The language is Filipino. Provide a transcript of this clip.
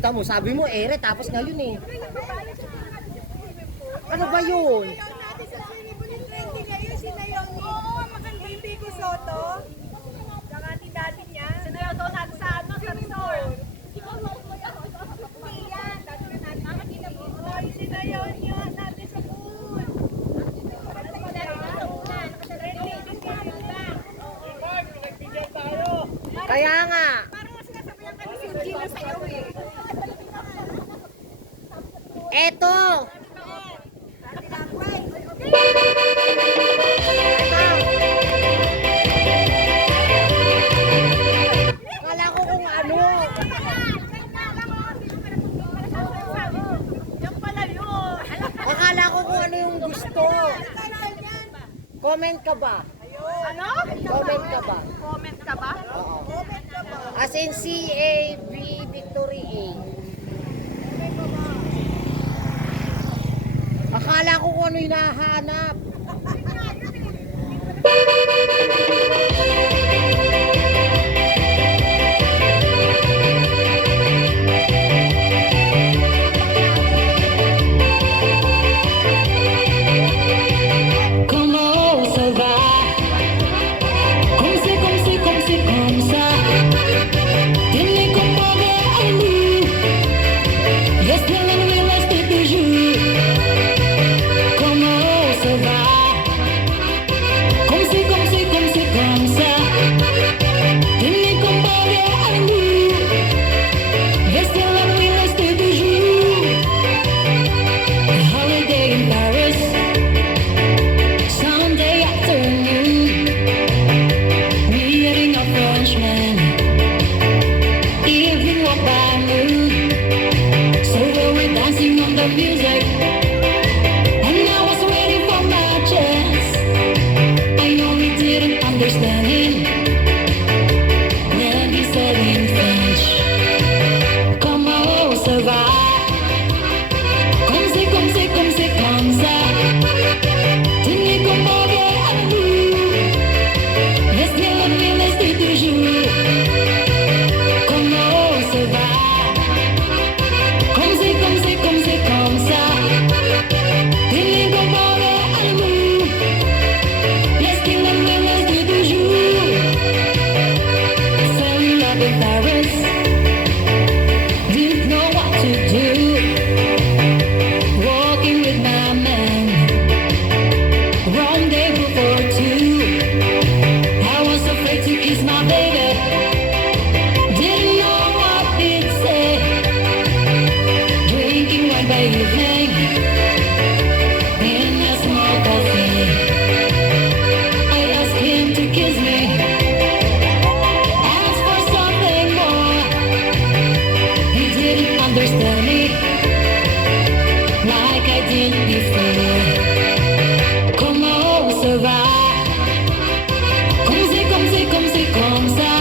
kita mo, sabi mo ere, tapos ngayon eh. Ano ba yun? Oo, makandimbi ko Soto. Saka ni daddy niya. Sinayaw daw natin sa ano, sa resort. Hindi yan. Dati na natin nakakita mo. Oy, sinayaw niya natin sa pool. Kaya nga. Parang nga sinasabihan ka ni Suji na sayaw eh. Eto. Kala ko kung ano. Yan pala yun. Akala ko kung ano yung gusto. Comment ka ba? Ano? Comment ka ba? Comment ka ba? Oo. As in C-A-B Victory A. Akala ko kung ano yung nahanap. Comment ça va? Comme ça. Tenez comparé à nous. Restez là, nous restez toujours. Comment ça va? Comme ça. Tenez comparé à nous. Restez là, nous restez toujours. A holiday in Paris. Sunday afternoon, meeting a Frenchman. Evening walk by moon, so we were dancing on the music, and I was waiting for my chance. I know he didn't understand it. Then he said in French, comment ça va? Comme ça. Tenez comparé à nous. Restez là, mais restez toujours. Comment ça va? Comme ça. Tenez comparé à nous. Restez là, mais restez toujours. Fell in love in Paris. Didn't know what to do. Walking with my man. Rendezvous for two. I was afraid to kiss my baby. Didn't know what he'd say. Drinking wine by evening in a small cafe. I asked him to kiss me. Asked for something more. He didn't understand me like I did before. Comment ça va? Comme ça.